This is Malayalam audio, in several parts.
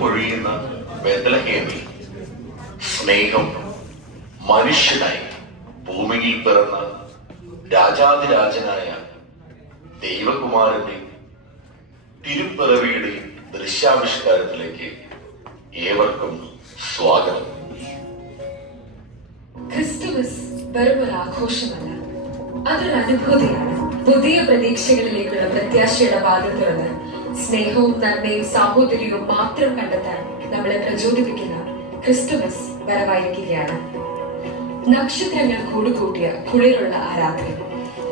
പൊഴിയുന്ന ബേത്ലഹേമിൽ സ്നേഹം മനുഷ്യനായി ഭൂമിയിൽ പിറന്ന രാജാതിരാജനായ ദൈവകുമാരന്റെ തിരുപ്പിറവിയുടെ ദൃശ്യാവിഷ്കാരത്തിലേക്ക് ഏവർക്കും സ്വാഗതം. ക്രിസ്തുമസ് വെറും ഒരു ആഘോഷമല്ല, അതൊരു അനുഭൂതിയാണ്. പുതിയ പ്രതീക്ഷകളിലേക്കുള്ള പ്രത്യാശയുടെ വാതിൽ തുറന്ന് സ്നേഹവും നന്മയും സാഹോദര്യവും മാത്രം കണ്ടെത്താൻ നമ്മളെ പ്രചോദിപ്പിക്കുന്ന ക്രിസ്തുമസ് വരവായിരിക്കുകയാണ്. നക്ഷത്രങ്ങൾ കൂടുകൂട്ടിയ കുളിരുള്ള ആ രാത്രി,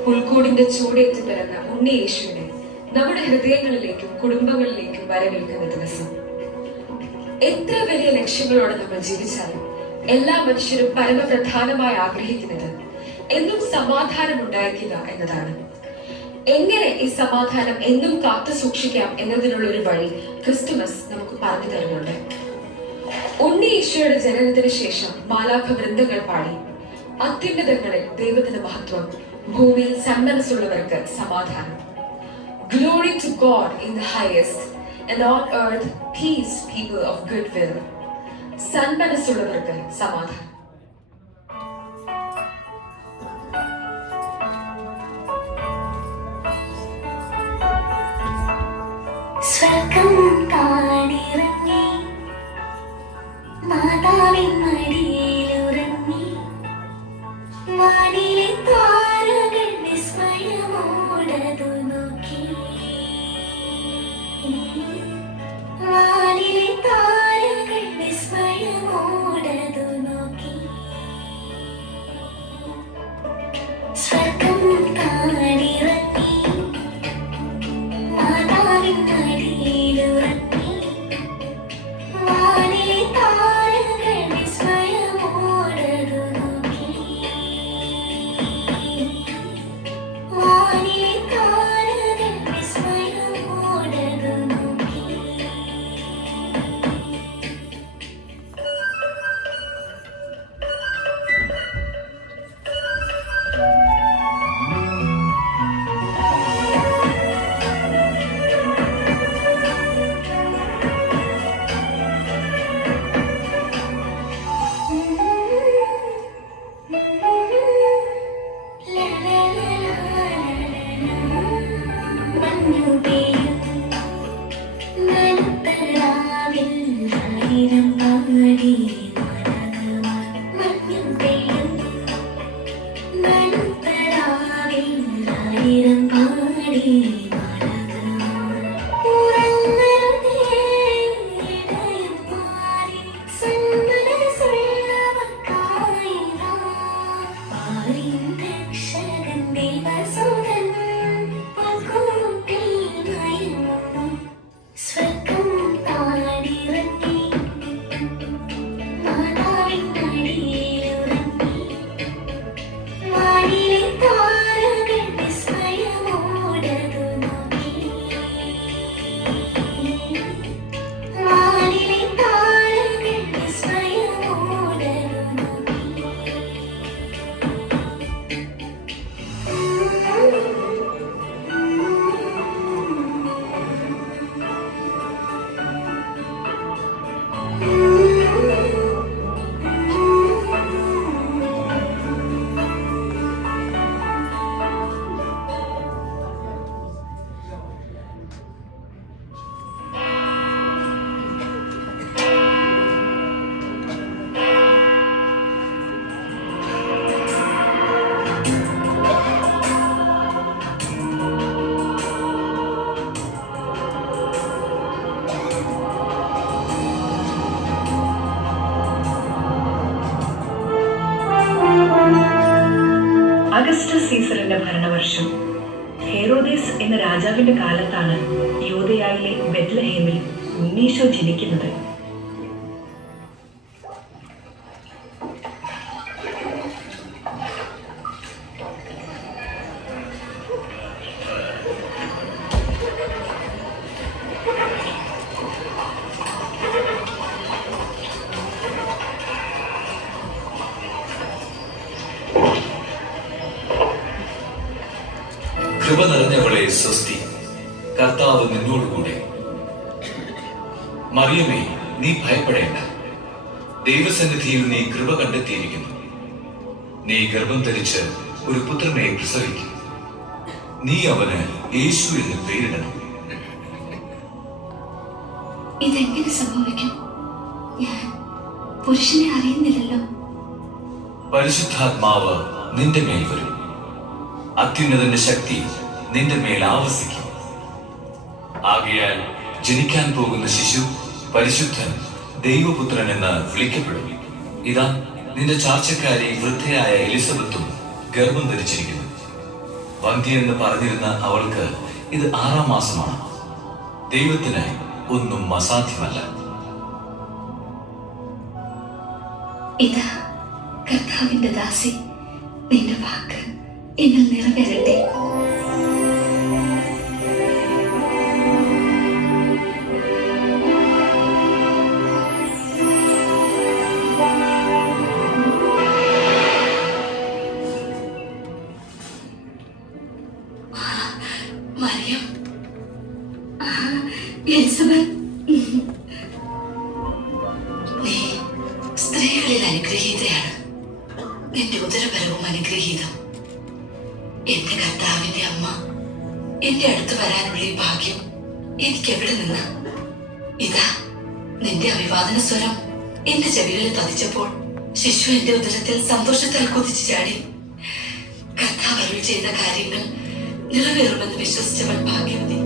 പുൽക്കൂടിന്റെ ചൂടേറ്റ് പിറന്ന ഉണ്ണി യേശുവിനെ നമ്മുടെ ഹൃദയങ്ങളിലേക്കും കുടുംബങ്ങളിലേക്കും വരവേൽക്കുന്ന ദിവസം. എത്ര വലിയ ലക്ഷ്യങ്ങളോടെ നമ്മൾ ജീവിച്ചാലും എല്ലാ മനുഷ്യരും പരമപ്രധാനമായി ആഗ്രഹിക്കുന്നത് എന്നും സമാധാനം ഉണ്ടായിരിക്കുക എന്നതാണ്. എങ്ങനെ ഈ സമാധാനം എന്നും കാത്തു സൂക്ഷിക്കാം എന്നതിനുള്ള ഒരു വഴി ക്രിസ്തുമസ് നമുക്ക് പറഞ്ഞു തരുന്നുണ്ട്. ഉണ്ണി ഈശോയുടെ ജനനത്തിന് ശേഷം മാലാഖ വൃന്ദങ്ങൾ പാടി, അത്യുന്നതങ്ങളിൽ ദൈവത്തിന്റെ മഹത്വം, ഭൂമിയിൽ സന്മനസ്സുള്ളവർക്ക് സമാധാനം. Glory to God in the highest, and on earth peace, people of good will. സന്മനസ്സുള്ളവർക്ക് സമാധാനം. സ്വർഗം കാണിറങ്ങി മാതാവിൻ മടിയിലുറങ്ങി, വാനിലെ താരകൾ വിസ്മയമോടതു നോക്കി, വാനിലെ താരകൾ വിസ്മയമോടതു നോക്കി. സ്വർഗം കാണിറങ്ങി മാതാവിൻ മടിയിലുറങ്ങി, വാനിലെ താരകൾ വിസ്മയമോടതു നോക്കി, വാനിലെ താരകൾ വിസ്മയമോടതു നോക്കി. അഗസ്റ്റസ് സീസറിന്റെ ഭരണവർഷം ഹെറോദേസ് എന്ന രാജാവിന്റെ കാലത്താണ് യൂദയായിലെ ബെത്ലഹേമിൽ ഉണ്ണീശോ ജനിക്കുന്നത്. കൃപ നിറഞ്ഞവളെ സ്വസ്തി, കർത്താവ് നിന്നോടുകൂടെ. മറിയമേ, നീ ഭയപ്പെടേണ്ട. ദൈവസന്നിധിയിൽ നീ കൃപ കണ്ടെത്തിയിരിക്കുന്നു. നീ ഗർഭം ധരിച്ച് ഒരു പുത്രനെ പ്രസവിക്കും. നീ അവന് യേശു എന്ന് പേരിടണം. ഇതെങ്ങനെ സംഭവിക്കും? ഞാൻ പുരുഷനെ അറിയുന്നില്ലല്ലോ. പരിശുദ്ധാത്മാവ് നിന്റെ മേൽ വരും. അത്യുന്നതന്റെ ശക്തി നിന്റെ മേൽ ആവസിക്കും. ആകയാൽ ജനിക്കാൻ പോകുന്ന ശിശു പരിശുദ്ധൻ, ദൈവപുത്രൻ എന്ന് വിളിക്കപ്പെടും. ഇതാ, നിന്റെ ചാർച്ചക്കാരി വൃദ്ധയായ എലിസബത്തും ഗർഭം ധരിച്ചിരിക്കുന്നു. വന്ധ്യ പറഞ്ഞിരുന്ന അവൾക്ക് ഇത് 6-ാം മാസമാണ്. ദൈവത്തിന് ഒന്നും അസാധ്യമല്ല. ഇതാ കർത്താവിന്റെ ദാസി, നിന്റെ വാക്ക് എന്നിൽ നിറവേറട്ടെ. മറിയം, എലിസബത്ത്, നീ സ്ത്രീകളിൽ അനുഗ്രഹീതയാണ്. നിന്റെ ഉദരഫലവും അനുഗ്രഹീതം. എന്റെ കർത്താവിന്റെ അമ്മ എന്റെ അടുത്ത് വരാനുള്ള ഈ ഭാഗ്യം എനിക്ക് എവിടെ നിന്ന്? ഇതാ, നിന്റെ അഭിവാദന സ്വരം എന്റെ ചെവികളിൽ പതിച്ചപ്പോൾ ശിശു എന്റെ ഉദരത്തിൽ സന്തോഷത്താൽ കുതിച്ചു ചാടി. കർത്താവ് അരുൾ ചെയ്ത കാര്യങ്ങൾ നിറവേറുമെന്ന് വിശ്വസിച്ചവൾ ഭാഗ്യവതി.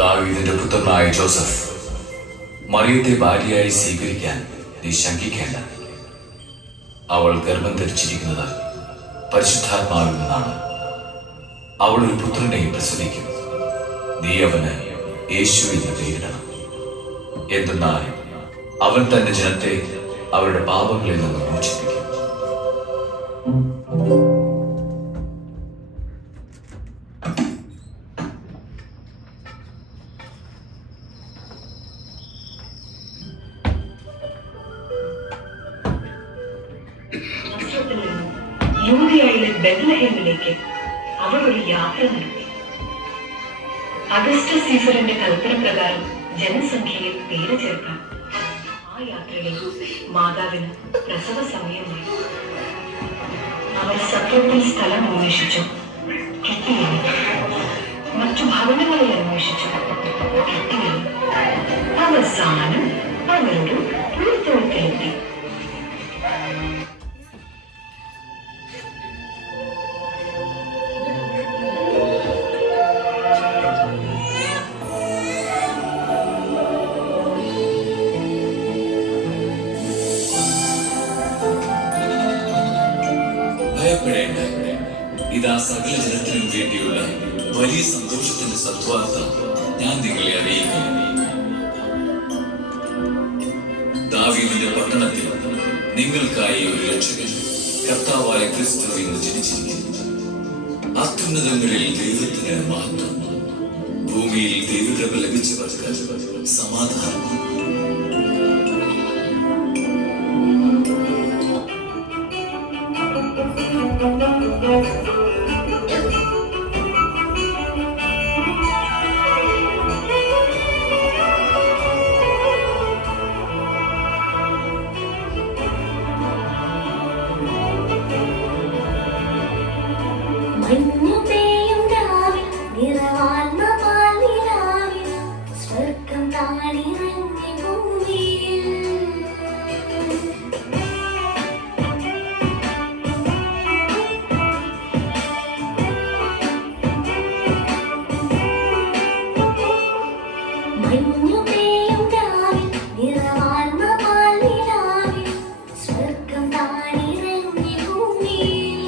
ദാവീദിന്റെ പുത്രനായ ജോസഫ്, മറിയത്തെ ഭാര്യയായി സ്വീകരിക്കാൻ നീ ശങ്കിക്കേണ്ട. അവൾ ഗർഭം ധരിച്ചിരിക്കുന്നത് പരിശുദ്ധാത്മാവിൽ നിന്നാണ്. അവൾ ഒരു പുത്രനെ പ്രസവിക്കും. നീ അവന് യേശു എന്ന് പേരിടണം. എന്തെന്നാൽ അവൻ തന്റെ ജനത്തെ അവരുടെ പാപങ്ങളിൽ നിന്ന് മോചിപ്പിക്കും. യൂദയായിലെ ബെത്ലഹേമിലേക്ക് അവർ ഒരു യാത്ര നടത്തി. അഗസ്റ്റസ് സീസറിന്റെ കൽപ്പന പ്രകാരം ജനസംഖ്യയിൽ പേര് ചേർക്കാൻ ആ യാത്രയിൽ മാതാവിന് പ്രസവ സമയമായി. അവർ സത്രത്തിൽ സ്ഥലം അന്വേഷിച്ചു, കിട്ടിയില്ല. മറ്റു ഭവനങ്ങളിൽ അന്വേഷിച്ചു, കിട്ടിയില്ല. അവസാനം അവരൊരു പുൽത്തൊഴുത്തിലെത്തി. ഭയപ്പെടേണ്ട, ഇതാ സകല ജനത്തിനും വേണ്ടിയുള്ള വലിയ സന്തോഷത്തിന്റെ സദ്വാർത്ത ഞാൻ നിങ്ങളെ അറിയിക്കുന്നു. ദാവീദിന്റെ പട്ടണത്തിൽ നിങ്ങൾക്കായി ഒരു രക്ഷകൻ, കർത്താവായ ക്രിസ്തു ഇന്ന് ജനിച്ചിരിക്കുന്നു. അത്യുന്നതങ്ങളിൽ ദൈവത്തിന് മഹത്വം, ഭൂമിയിൽ ദൈവകൃപ ലഭിച്ചവർക്ക് സമാധാനം. മഞ്ഞുപെയ്യും രാവിൽ നിറവാർന്ന പാൽനിലാവിൽ സ്വർഗ്ഗം താണിറങ്ങി ഭൂമിയിൽ. മഞ്ഞുപെയ്യും രാവിൽ നിറവാർന്ന പാൽനിലാവിൽ സ്വർഗ്ഗം താണിറങ്ങി ഭൂമിയിൽ.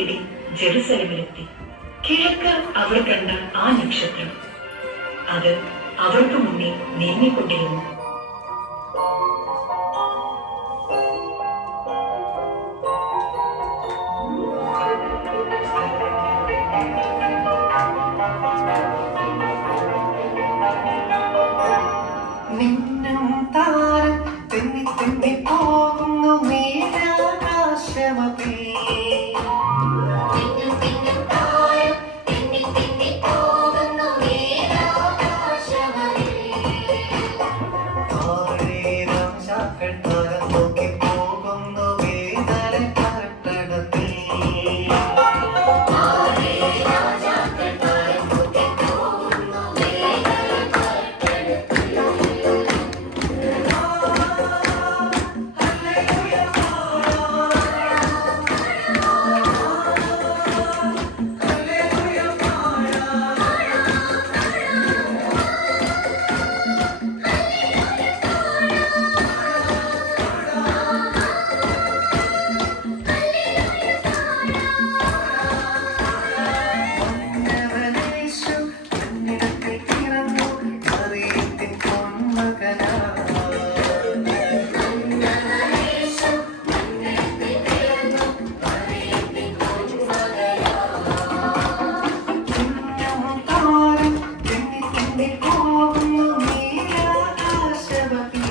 തേടി ജെറുസലേമിലെത്തി. കിഴക്ക് അവർ കണ്ട ആ നക്ഷത്രം അത് അവർക്ക് മുന്നേ നീങ്ങിക്കൊണ്ടിരുന്നു. മിന്നും താരം തെന്നി തെന്നി പോകുന്നു നീലാകാശമതിൽ. താഴെ രാജാക്കൾ താരം നോക്കി പോകുന്നു വേദന കർക്കടത്തിൽ. യേശു മണ്ണിടത്തിൽ പിറന്നു മറിയത്തിൻ പൊന്മകനായി. മിന്നും താരം തെന്നി തെന്നി പോകുന്നു നീലാകാശമതിൽ.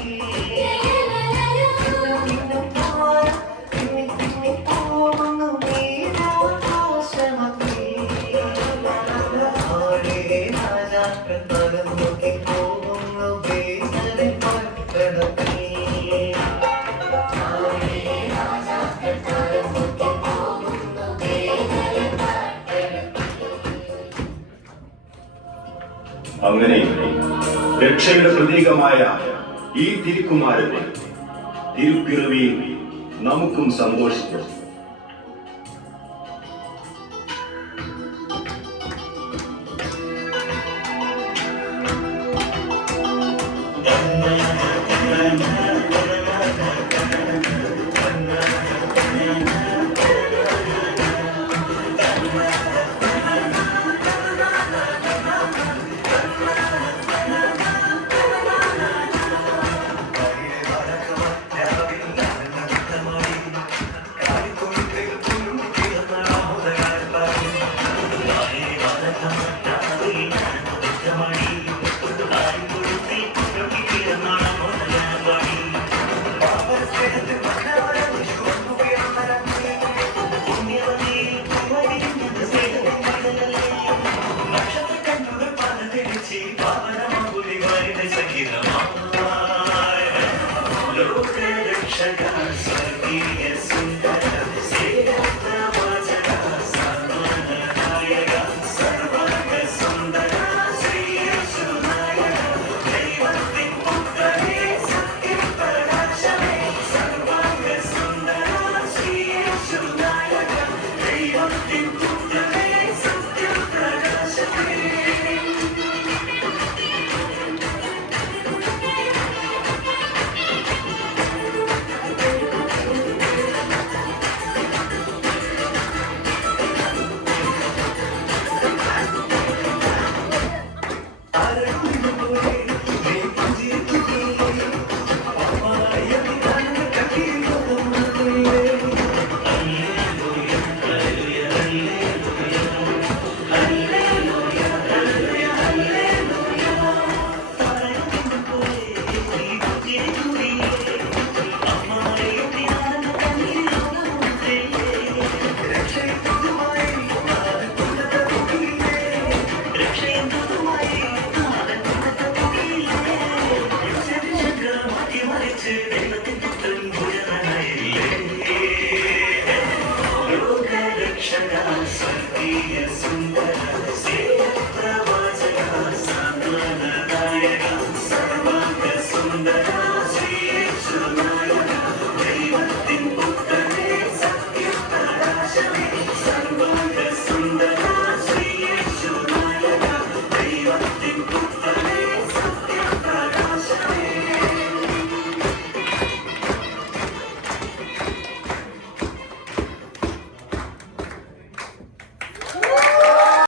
മിന്നും താരം തെന്നി തെന്നി പോകുന്നു നീലാകാശമതിൽ. താഴെ രാജാക്കൾ താരം നോക്കി പോകുന്നു വേദന കർക്കടത്തിൽ. അങ്ങനെ രക്ഷയുടെ പ്രതീകമായ ഈ തിരുക്കുമാരന്റെ തിരുപ്പിറവിയിൽ നമുക്കും സന്തോഷിക്കാം. Thank you.